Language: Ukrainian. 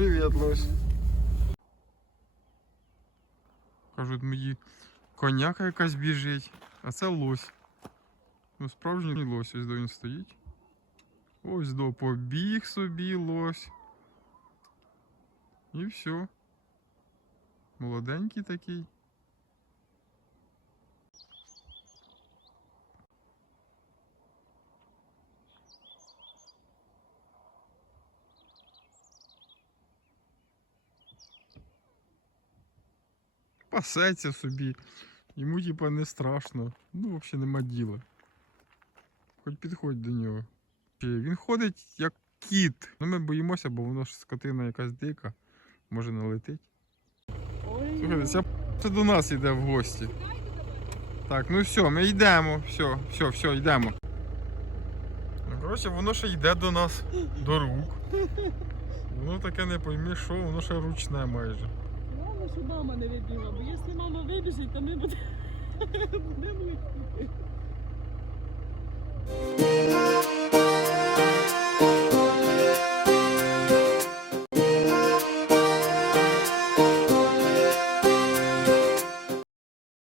Привет, лось. Кажут, мої коняка якась біжить, а це лось. Ну справжній лось, ось до він стоїть. Ось до побіг собі лось. І все. Молоденький такий. Пасеться собі. Йому типа не страшно. Ну, взагалі нема діла. Хоч підходь до нього. Він ходить як кіт. Ну ми боїмося, бо воно ж скотина якась дика. Може налетить. Слухайте, це до нас йде в гості. Так, ну все, ми йдемо. Все, все, все, йдемо. Ну, коротше, воно ще йде до нас до рук. Воно таке не пойми, що, воно ще ручне майже. Щоб мама не вибігла, бо якщо мама вибіжить, то ми будемо.